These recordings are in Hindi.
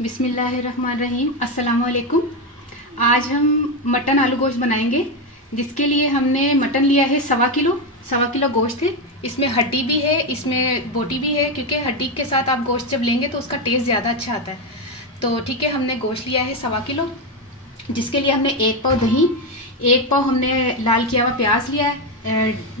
बिस्मिल्लाहिर्रहमानिर्रहीम। अस्सलाम वालेकुम। आज हम मटन आलू गोश्त बनाएंगे, जिसके लिए हमने मटन लिया है 1.25 किलो गोश्त है। इसमें हड्डी भी है, इसमें बोटी भी है, क्योंकि हड्डी के साथ आप गोश्त जब लेंगे तो उसका टेस्ट ज़्यादा अच्छा आता है। तो ठीक है, हमने गोश्त लिया है 1.25 किलो, जिसके लिए हमने 1 पाव दही, 1 पाव हमने लाल किया हुआ प्याज लिया है,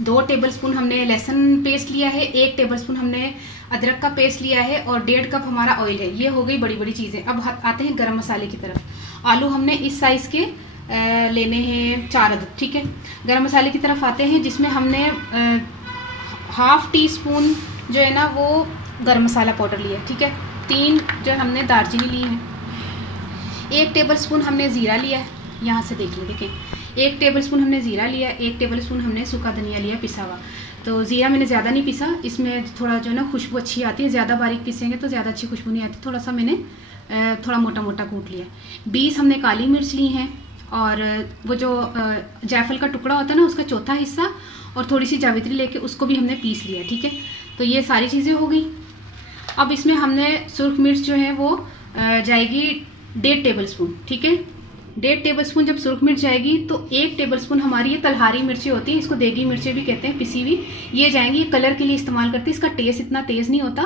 2 टेबलस्पून हमने लहसुन पेस्ट लिया है, 1 टेबलस्पून हमने अदरक का पेस्ट लिया है और 1.5 कप हमारा ऑयल है। ये हो गई बड़ी बड़ी चीज़ें। अब आते हैं गरम मसाले की तरफ। आलू हमने इस साइज़ के लेने हैं 4 अदद। ठीक है, गरम मसाले की तरफ आते हैं, जिसमें हमने 1/2 टीस्पून जो है ना वो गरम मसाला पाउडर लिया है। ठीक है, 3 जो हमने दालचीनी ली है, 1 टेबलस्पून हमने ज़ीरा लिया है। यहाँ से देख लें, देखें 1 टेबलस्पून हमने ज़ीरा लिया, 1 टेबलस्पून हमने सूखा धनिया लिया पिसा हुआ। तो ज़ीरा मैंने ज़्यादा नहीं पिसा, इसमें थोड़ा जो है ना खुशबू अच्छी आती है। ज़्यादा बारीक पिसेंगे तो ज़्यादा अच्छी खुशबू नहीं आती। थोड़ा सा मैंने थोड़ा मोटा मोटा कूट लिया। 20 हमने काली मिर्च ली हैं, और वो जो जायफल का टुकड़ा होता है ना, उसका चौथा हिस्सा, और थोड़ी सी जावित्री लेके उसको भी हमने पीस लिया। ठीक है, तो ये सारी चीज़ें हो गई। अब इसमें हमने सुर्ख मिर्च जो है वो जाएगी 1.5 टेबलस्पून। ठीक है, 1.5 टेबलस्पून जब सुर्ख मिर्च जाएगी तो 1 टेबलस्पून हमारी ये तलहारी मिर्चें होती हैं, इसको देगी मिर्चें भी कहते हैं, पिसी हुई, ये जाएंगी। कलर के लिए इस्तेमाल करते हैं, इसका टेस्ट इतना तेज़ नहीं होता,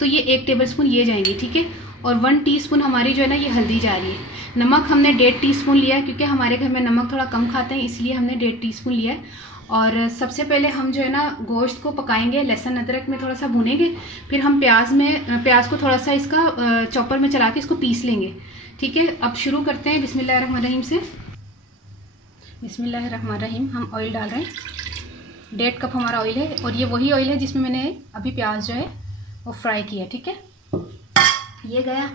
तो ये 1 टेबलस्पून ये जाएंगी। ठीक है, और 1 टीस्पून हमारी जो है ना ये हल्दी जा रही है। नमक हमने 1.5 टीस्पून लिया है, क्योंकि हमारे घर में नमक थोड़ा कम खाते हैं, इसलिए हमने 1.5 टीस्पून लिया है। और सबसे पहले हम जो है ना गोश्त को पकाएंगे, लहसुन अदरक में थोड़ा सा भूनेंगे, फिर हम प्याज को थोड़ा सा इसका चॉपर में चला के इसको पीस लेंगे। ठीक है, अब शुरू करते हैं बिस्मिल्लाहिर्रहमानिर्रहीम से। बिस्मिल्लाहिर्रहमानिर्रहीम। हम ऑयल डाल रहे हैं, 1.5 कप हमारा ऑयल है, और ये वही ऑयल है जिसमें मैंने अभी प्याज जो है वो फ्राई किया। ठीक है, ये गया।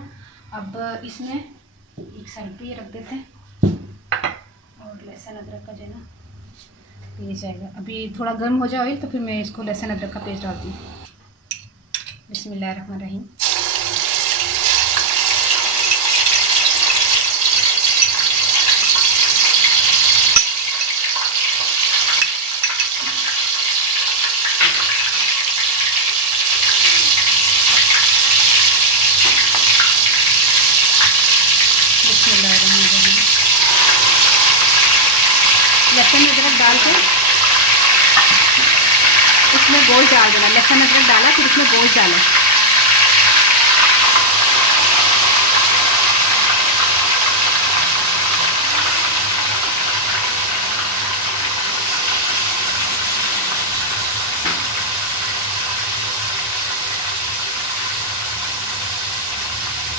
अब इसमें एक साइड पे ये रख देते हैं, और लहसुन अदरक का जो है ना ये जाएगा। अभी थोड़ा गर्म हो जाए ऑयल तो फिर मैं इसको लहसुन अदरक का पेस्ट डालती हूँ। बिस्मिल्लाहिर्रहमानिर्रहीम। लहसुन अदरक डाल के उसमें गोश्त डाल देना। लहसुन अदरक डाला, फिर उसमें गोश्त डाला।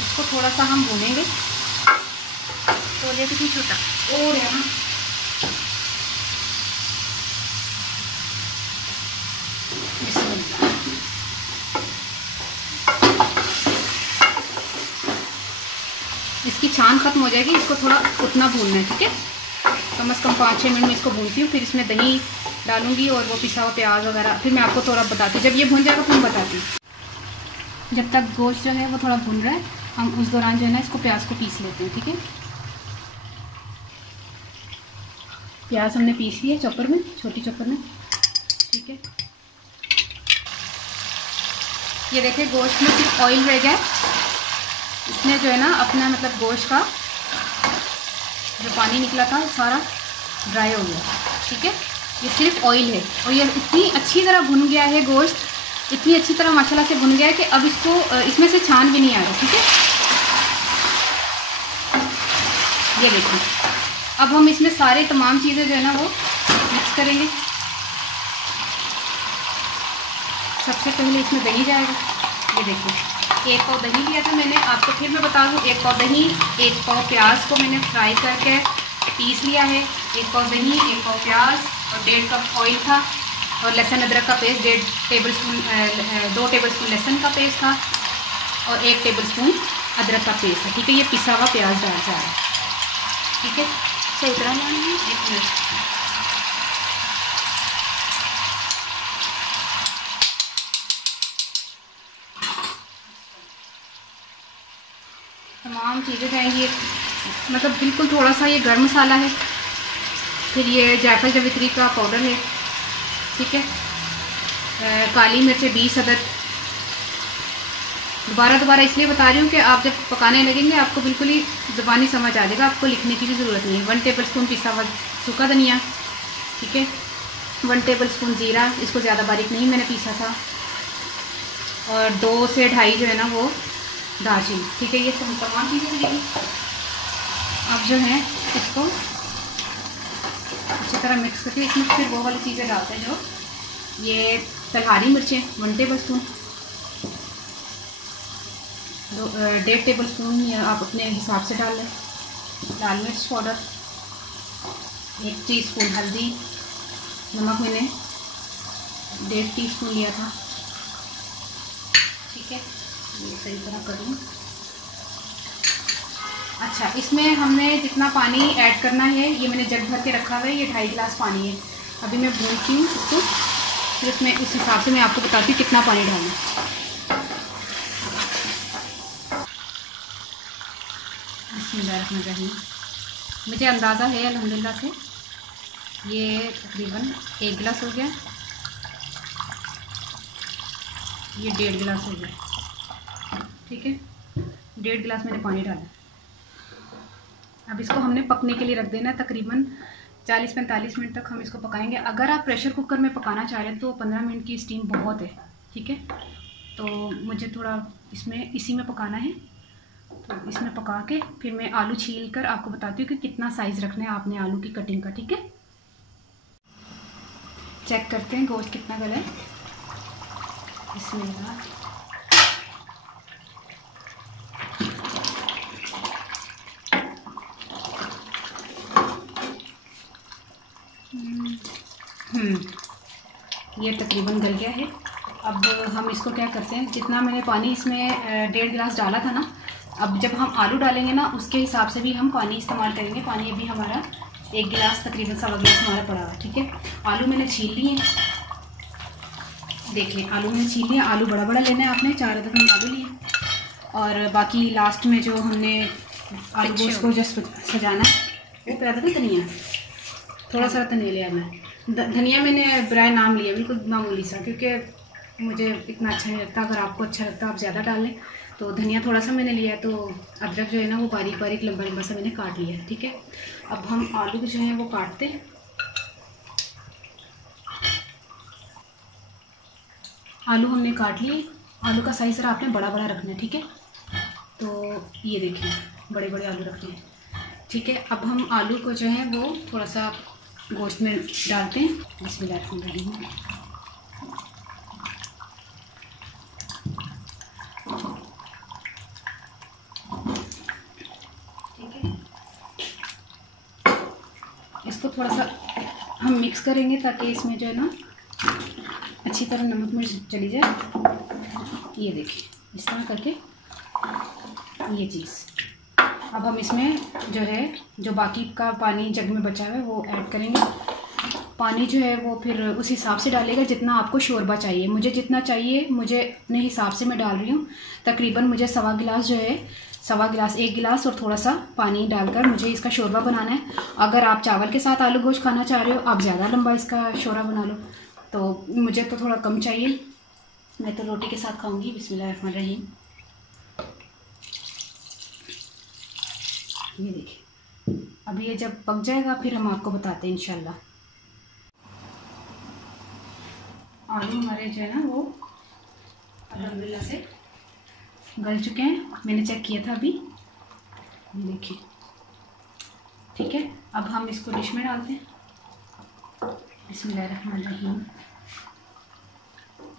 इसको थोड़ा सा हम भूनेंगे। तो ये कितनी छोटा और यहाँ इसकी छान खत्म हो जाएगी, इसको थोड़ा उतना भूनना है। ठीक है, कम से कम 5-6 मिनट में इसको भूनती हूँ। फिर इसमें दही डालूंगी और वो पिसा हुआ प्याज वगैरह, फिर मैं आपको थोड़ा बताती हूँ। जब ये भून जाएगा फिर मैं बताती हूँ। जब तक गोश्त जो है वो थोड़ा भून रहा है, हम उस दौरान जो है ना इसको प्याज को पीस लेते हैं। ठीक है, प्याज हमने पीस लिया चॉपर में, छोटी चॉपर में। ठीक है, ये देखिए गोश्त में सिर्फ ऑयल रह गया है। इसमें जो है ना अपना मतलब गोश्त का जो पानी निकला था वो सारा ड्राई हो गया। ठीक है, ये सिर्फ ऑयल है, और ये इतनी अच्छी तरह भुन गया है गोश्त, इतनी अच्छी तरह माशाल्लाह से भुन गया है कि अब इसको इसमें से छान भी नहीं आ रहा। ठीक है, ये देखिए। अब हम इसमें सारे तमाम चीज़ें जो है ना वो मिक्स करेंगे। सबसे पहले इसमें दही जाएगा। ये देखिए 1 पाव दही लिया था मैंने, आपको फिर मैं बता दूँ, 1 पाव दही, 1 पाव प्याज को मैंने फ्राई करके पीस लिया है। 1 पाव दही, 1 पाव प्याज और 1.5 कप ऑयल था, और लहसुन अदरक का पेस्ट 1.5 टेबलस्पून, 2 टेबलस्पून लहसुन का पेस्ट था, और 1 टेबलस्पून अदरक का पेस्ट है। ठीक है, ये पिसा हुआ प्याज डाल जा रहा है। ठीक है, सही तरह डालेंगे। 1 मिनट। तमाम चीज़ें जाएंगी, मतलब बिल्कुल थोड़ा सा ये गर्म मसाला है, फिर ये जायफल जावित्री का पाउडर है। ठीक है, काली मिर्चें 20 अदद, दोबारा इसलिए बता रही हूँ कि आप जब पकाने लगेंगे आपको बिल्कुल ही ज़बानी समझ आ जाएगा, आपको लिखने की भी ज़रूरत नहीं है। 1 टेबलस्पून पिसा हुआ सूखा धनिया, ठीक है, 1 टेबलस्पून ज़ीरा, इसको ज़्यादा बारीक नहीं मैंने पीसा था, और 2 से 2.5 जो है ना वो दालचीनी, ठीक है। ये तमाम चीज़ें मिलेगी। अब जो है इसको अच्छी तरह मिक्स करके इसमें फिर वो वाली चीज़ें डालते हैं जो ये तलहारी मिर्चें 1 टेबलस्पून, 1.5 टेबलस्पून या आप अपने हिसाब से डाल लें। लाल मिर्च पाउडर, 1 टीस्पून हल्दी, नमक मैंने 1.5 टीस्पून लिया था, ठीक है। ये सही तरह कर लूँ। अच्छा, इसमें हमने जितना पानी ऐड करना है ये मैंने जग भर के रखा हुआ है, ये 2.5 गिलास पानी है। अभी मैं भूनती हूँ इसको, फिर उसमें उस हिसाब से मैं आपको बताती हूँ कितना पानी डालना। बिस्मिल्लाहिर्रहमानिर्रहीम। मुझे अंदाज़ा है अल्हम्दुलिल्लाह से ये तकरीबन 1 गिलास हो गया, ये 1.5 गिलास हो गया, ठीक है। 1.5 गिलास मैंने पानी डाला। अब इसको हमने पकने के लिए रख देना है, तकरीबन 40-45 मिनट तक हम इसको पकाएंगे। अगर आप प्रेशर कुकर में पकाना चाह रहे हैं तो 15 मिनट की स्टीम बहुत है, ठीक है। तो मुझे थोड़ा इसमें इसी में पकाना है, तो इसमें पका के फिर मैं आलू छील कर आपको बताती हूँ कि कितना साइज़ रखना है आपने आलू की कटिंग का, ठीक है। चेक करते हैं गोश्त कितना गला है। बिस्मिल्लाह। ये तकरीबन गल गया है। अब हम इसको क्या करते हैं, जितना मैंने पानी इसमें 1.5 गिलास डाला था ना, अब जब हम आलू डालेंगे ना उसके हिसाब से भी हम पानी इस्तेमाल करेंगे। पानी अभी हमारा 1 गिलास तकरीबन 1.25 गिलास हमारा पड़ा हुआ, ठीक है। आलू मैंने छील लिए, देखिए आलू मैंने छील लिया। आलू बड़ा बड़ा लेना है आपने, 4 अदद मैंने आलू लिए, और बाकी लास्ट में जो हमने आलू गोश्त को जो सजाना है वो प्यादा था धनिया, थोड़ा सा धनिया लिया मैं। धनिया मैंने बराए नाम लिया, बिल्कुल मामूली सा, क्योंकि मुझे इतना अच्छा नहीं लगता। अगर आपको अच्छा लगता है आप ज़्यादा डाल लें। तो धनिया थोड़ा सा मैंने लिया, तो अदरक जो है ना वो बारीक बारीक लंबा लंबा सा मैंने काट लिया, ठीक है। अब हम आलू जो है वो काटते हैं। आलू हमने काट लिए। आलू का साइज़ सर आपने बड़ा बड़ा रखना है, ठीक है। तो ये देखिए बड़े बड़े आलू रखने हैं, ठीक है। अब हम आलू को जो है वो थोड़ा सा गोश्त में डालते हैं। बिस्मिल्लाहिर्रहमानिर्रहीम। ठीक है, इसको थोड़ा सा हम मिक्स करेंगे ताकि इसमें जो है ना अच्छी तरह नमक मिर्च चली जाए। ये देखिए इस तरह करके ये चीज़। अब हम इसमें जो है जो बाकी का पानी जग में बचा हुआ है वो ऐड करेंगे। पानी जो है वो फिर उस हिसाब से डालेगा जितना आपको शोरबा चाहिए। मुझे जितना चाहिए मुझे अपने हिसाब से मैं डाल रही हूँ। तकरीबन मुझे 1.25 गिलास जो है 1.25 गिलास 1 गिलास और थोड़ा सा पानी डालकर मुझे इसका शोरबा बनाना है। अगर आप चावल के साथ आलू गोश्त खाना चाह रहे हो आप ज़्यादा लंबा इसका शोरबा बना लो, तो मुझे तो थोड़ा कम चाहिए, मैं तो रोटी के साथ खाऊंगी। बिस्मिल्लाहिर्रहमानिर्रहीम। ये देखिए अब ये जब पक जाएगा फिर हम आपको बताते हैं इंशाल्लाह। आलू हमारे जो है ना वो अल्हम्दुलिल्लाह से गल चुके हैं, मैंने चेक किया था अभी, देखिए ठीक है। अब हम इसको डिश में डालते हैं। बिस्मिल्लाहिर्रहमानिर्रहीम।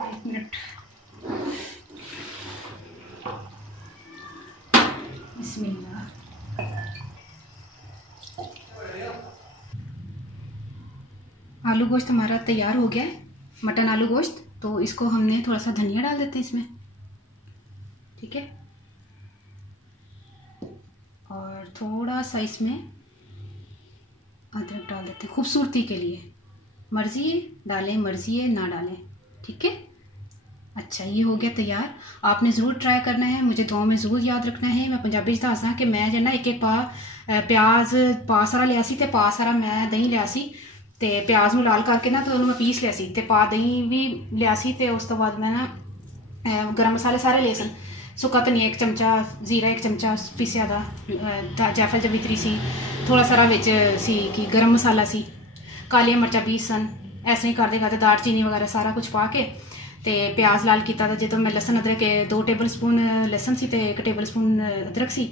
1 मिनट। बिस्मिल्लाह। आलू गोश्त हमारा तैयार हो गया है, मटन आलू गोश्त। तो इसको हमने थोड़ा सा धनिया डाल देते हैं इसमें, ठीक है। और थोड़ा सा इसमें अदरक डाल देते हैं खूबसूरती के लिए। मर्ज़ी है डालें, मर्ज़ी है ना डालें, ठीक है। अच्छा ये हो गया तैयार। आपने ज़रूर ट्राई करना है, मुझे दुआ में ज़रूर याद रखना है। मैं पंजाबी च दसदा कि मैं जो ना एक एक प्याज पा सारा लिया सी, ते पा सारा मैं दही लिया सी, ते प्याज नूं लाल करके ना तो उन्होंने मैं पीस लिया सी, ते पा दही भी लिया सी, ते उस तो बाद मैं ना गर्म मसाले सारे ले सन। सुक्का धनिया 1 चमचा, जीरा 1 चमचा पीसिया दा, जायफल जवित्री सी, थोड़ा सारा विच सी कि गरम मसाला सी, कालियां मिर्चां 20 सन। ऐसे ही करते करते दालचीनी वगैरह सारा कुछ पा के ते प्याज लाल किया। जो मैं लसन अदरक 2 टेबल स्पून लसन सी ते 1 टेबल स्पून अदरक सी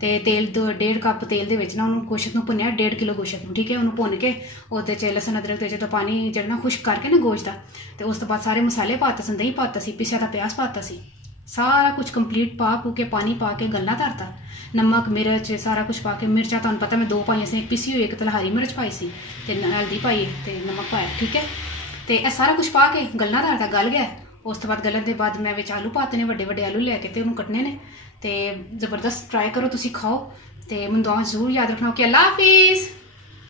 ते तेल 1.5 कप तेल दे विच ना उन्होंने गोश्त नूं भुन्निया, 1.5 किलो गोश्त नूं, ठीक है। उन्होंने भुन के उहदे च लसन अदरक ते जो पानी जिहड़ा ना खुश्क करके ना गोश्त दा, ते उस तो बाद सारे मसाले पाते सन, दही पाता सी, पिसिया दा प्याज पाता सी, सारा कुछ कंप्लीट पा पू के पानी पा के गलना धरता। नमक मिर्च सारा कुछ पा के, मिर्चा तुहानूं पता मैं 2 पाई सी, एक पिसी हुई एक हरी मिर्च पाई सी ते हल्दी पाई ते नमक पाया, ठीक है। तो यह सारा कुछ पा के गलना धरता, गल गया। उस तो बाद गलन के बाद मैं विच आलू पाते ने, वड्डे वड्डे आलू लैके ते उन्होंने कट्टने ने। तो जबरदस्त ट्राई करो, तुसीं खाओ। तो मैनूं दुआ जरूर याद रखना। ओके, अल्लाह हाफिज़।